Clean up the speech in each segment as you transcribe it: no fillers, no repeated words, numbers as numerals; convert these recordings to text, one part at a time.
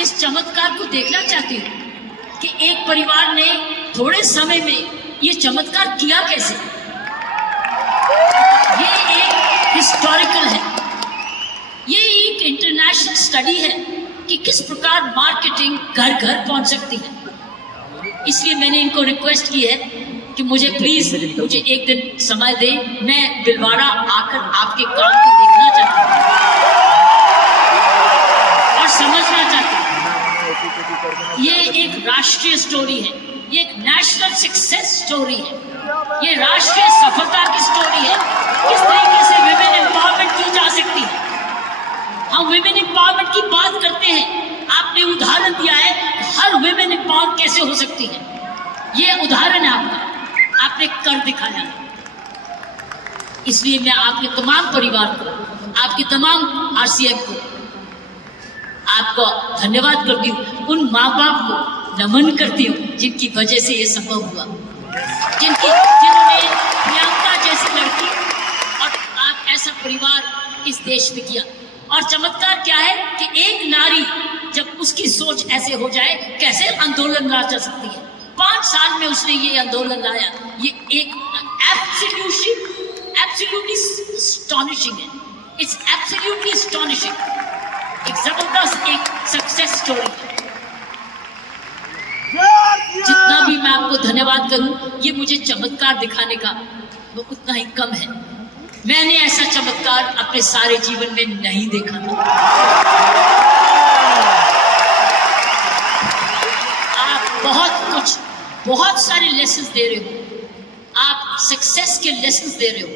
इस चमत्कार को देखना चाहती हूँ कि एक परिवार ने थोड़े समय में ये चमत्कार किया कैसे। ये एक हिस्टोरिकल है, ये एक इंटरनेशनल स्टडी है कि किस प्रकार मार्केटिंग घर घर पहुंच सकती है। इसलिए मैंने इनको रिक्वेस्ट की है कि मुझे प्लीज मुझे एक दिन समय दे, मैं भिलवाड़ा आकर आपके काम को देखना चाहती हूँ और समझना चाहती हूँ। ये एक राष्ट्रीय स्टोरी है, ये एक नेशनल सक्सेस स्टोरी है, ये राष्ट्रीय सफलता की स्टोरी है। किस तरीके से विमेन एम्पावरमेंट की जा सकती है। हम विमेन एम्पावरमेंट की बात करते हैं, आपने उदाहरण दिया है हर विमेन एम्पावर कैसे हो सकती है। ये उदाहरण है आपका, आपने कर दिखाया। इसलिए मैं आपके तमाम परिवार को, आपके तमाम आरसीएम को आपको धन्यवाद करती हूँ। उन माँ बाप को नमन करती हूँ जिनकी वजह से ये संभव हुआ, जिन्होंने प्रियंका जैसी लड़की और आप ऐसा परिवार इस देश में किया। और चमत्कार क्या है कि एक नारी जब उसकी सोच ऐसे हो जाए, कैसे आंदोलन ला जा सकती है। 5 साल में उसने ये आंदोलन लाया, ये एक एब्सोल्युटली एस्टॉनिशिंग है। इट्स एब्सोल्युटली एस्टॉनिशिंग, एक जबरदस्त एक सक्सेस स्टोरी है। जितना भी मैं आपको धन्यवाद करूं, ये मुझे चमत्कार दिखाने का वो उतना ही कम है। मैंने ऐसा चमत्कार अपने सारे जीवन में नहीं देखा था। आप बहुत सारे लेसन्स दे रहे हो, आप सक्सेस के लेसन्स दे रहे हो।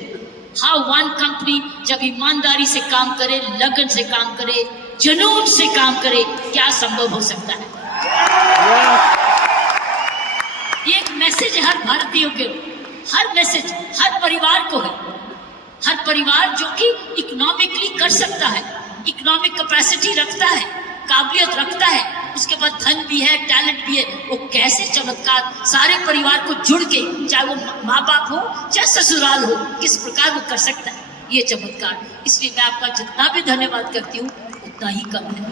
हाउ वन कंपनी जब ईमानदारी से काम करे, लगन से काम करे, जुनून से काम करे, क्या संभव हो सकता है। ये एक मैसेज हर भारतीयों के, हर मैसेज हर परिवार को है। हर परिवार जो कि इकोनॉमिकली कर सकता है, इकोनॉमिक कैपेसिटी रखता है, काबिलियत रखता है, उसके बाद धन भी है, टैलेंट भी है, वो कैसे चमत्कार सारे परिवार को जुड़ के, चाहे वो माँ बाप हो चाहे ससुराल हो, किस प्रकार वो कर सकता है ये चमत्कार। इसलिए मैं आपका जितना भी धन्यवाद करती हूँ उतना ही कम है।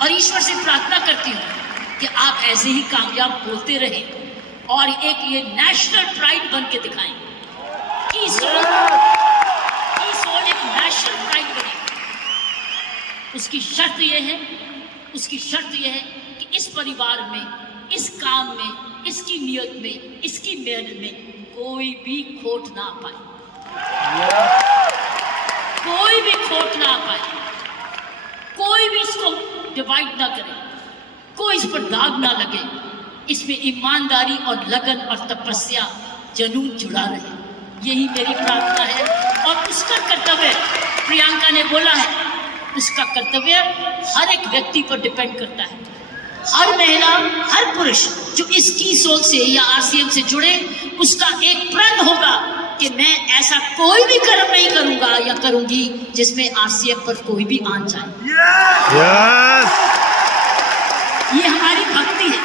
और ईश्वर से प्रार्थना करती हूँ कि आप ऐसे ही कामयाब बोलते रहे और एक ये नेशनल प्राइड बन के दिखाएं कि सोल एक नेशनल प्राइड बने। उसकी शर्त यह है कि इस परिवार में, इस काम में, इसकी नियत में, इसकी मेहनत में कोई भी खोट ना पाए, कोई भी खोट ना पाए, कोई भी इसको डिवाइड ना करे, कोई इस पर दाग ना लगे। इसमें ईमानदारी और लगन और तपस्या, जुनून जुड़ा रहे, यही मेरी प्रार्थना है। और उसका कर्तव्य, प्रियंका ने बोला है, उसका कर्तव्य हर एक व्यक्ति पर डिपेंड करता है। हर महिला, हर पुरुष जो इसकी सोच से या आरसीएम से जुड़े, उसका एक प्रण होगा कि मैं ऐसा कोई भी कर्म नहीं करूंगा या करूंगी जिसमें आरसीएम पर कोई भी आन जाए। ये हमारी भक्ति है।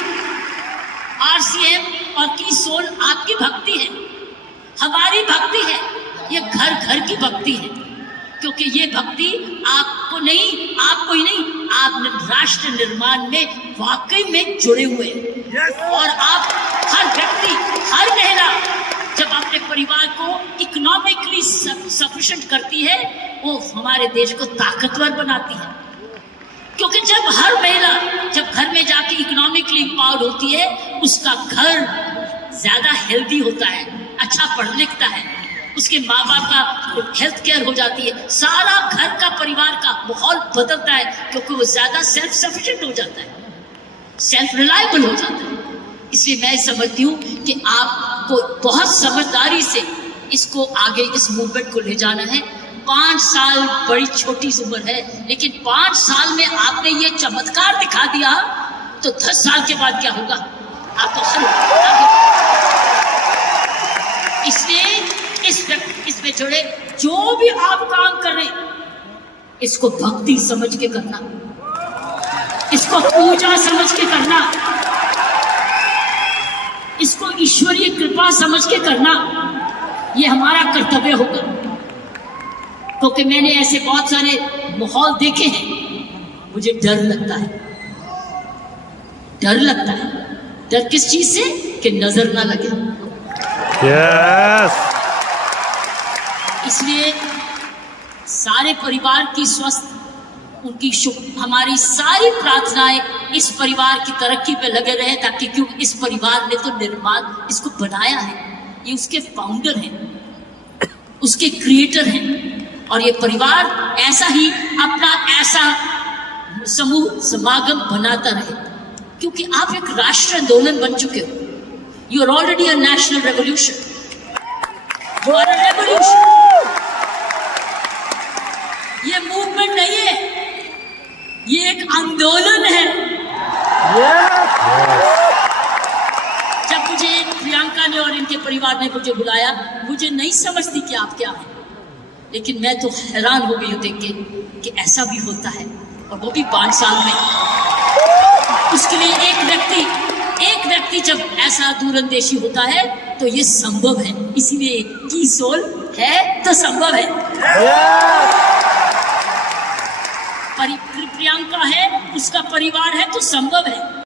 आरसीएम और की सोल आपकी भक्ति है, हमारी भक्ति है, ये घर घर की भक्ति है। क्योंकि ये भक्ति आपको ही नहीं, आप राष्ट्र निर्माण में वाकई में जुड़े हुए हैं। और आप हर व्यक्ति, हर महिला जब अपने परिवार को इकोनॉमिकली सफिशिएंट करती है, वो हमारे देश को ताकतवर बनाती है। क्योंकि जब हर महिला जब घर में जाके इकोनॉमिकली एम्पावर्ड होती है, उसका घर ज्यादा हेल्दी होता है, अच्छा पढ़ लिखता है, उसके माँ बाप का हेल्थ केयर हो जाती है, सारा घर का परिवार का माहौल बदलता है, क्योंकि वो ज्यादा सेल्फ सफिशिएंट हो जाता है, सेल्फ रिलायबल हो जाता है। इसलिए मैं समझती हूँ कि आपको बहुत समझदारी से इसको आगे, इस मूवमेंट को ले जाना है। 5 साल बड़ी छोटी उम्र है, लेकिन 5 साल में आपने ये चमत्कार दिखा दिया, तो 10 साल के बाद क्या होगा आपको इसलिए इसमें जुड़े जो भी आप काम कर रहे, इसको भक्ति समझ के करना, इसको पूजा समझ के करना, इसको ईश्वरीय कृपा समझ के करना, ये हमारा कर्तव्य होगा। क्योंकि मैंने ऐसे बहुत सारे माहौल देखे हैं, मुझे डर लगता है, डर लगता है। डर किस चीज से? कि नजर ना लगे। यस। इसलिए सारे परिवार की स्वस्थ, उनकी हमारी सारी प्रार्थनाएं इस परिवार की तरक्की पे लगे रहे, ताकि क्यों इस परिवार ने तो निर्माण इसको बनाया है, ये उसके फाउंडर हैं, उसके क्रिएटर हैं, और ये परिवार ऐसा ही अपना ऐसा समूह समागम बनाता रहे, क्योंकि आप एक राष्ट्र आंदोलन बन चुके हो। You are already a national revolution, you are a revolution. ये मूवमेंट नहीं है, ये एक आंदोलन है। जब मुझे प्रियंका ने और इनके परिवार ने मुझे बुलाया, मुझे नहीं समझती कि आप क्या हैं, लेकिन मैं तो हैरान हो गई हूँ देख के कि ऐसा भी होता है, और वो भी 5 साल में। उसके लिए एक व्यक्ति जब ऐसा दूरंदेशी होता है तो ये संभव है। इसीलिए की सोल है तो संभव है। प्रियंका है, उसका परिवार है तो संभव है।